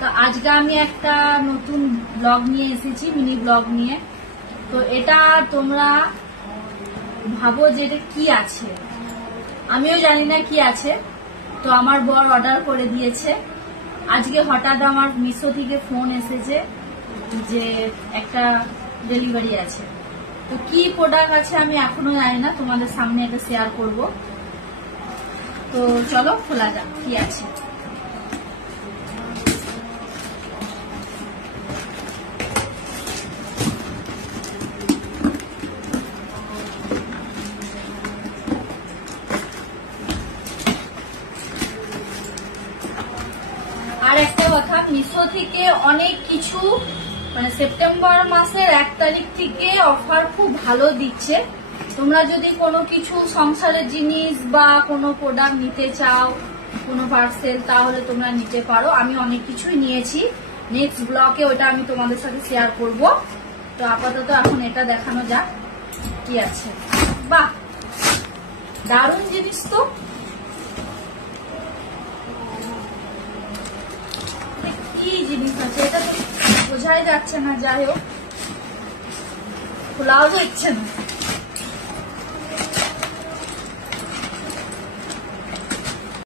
তো আজকে আমি একটা নতুন ব্লগ নিয়ে এসেছি, মিনি ব্লগ নিয়ে। তো এটা তোমরা ভাবো যে এটা কি আছে, আমিও জানি না কি আছে। তো আমার বর অর্ডার করে দিয়েছে আজকে। হঠাৎ আমার মিশো থেকে ফোন এসেছে যে একটা ডেলিভারি আছে। তো কি প্রোডাক্ট আছে আমি এখনো জানি না, তোমাদের সামনে এটা শেয়ার করব। তো চলো খোলা যাক কি আছে। আর একটা কথা, মিশো থেকে অনেক কিছু মানে সেপ্টেম্বর মাসের 1 তারিখ থেকে অফার খুব ভালো দিচ্ছে। তোমরা যদি কোনো কিছু সংসারের জিনিস বা কোনো প্রোডাক্ট নিতে চাও, কোনো পার্সেল, তাহলে তোমরা নিতে পারো। আমি অনেক কিছুই নিয়েছি, নেক্সট ব্লগে ওটা আমি তোমাদের সাথে শেয়ার করব। তো আপাতত এখন এটা দেখানো যাক কি আছে। বাহ, দারুণ জিনিস তো। কি জিনিস আছে এটা তো বোঝাই যাচ্ছে না, যাই হোক খোলাও যাচ্ছে না।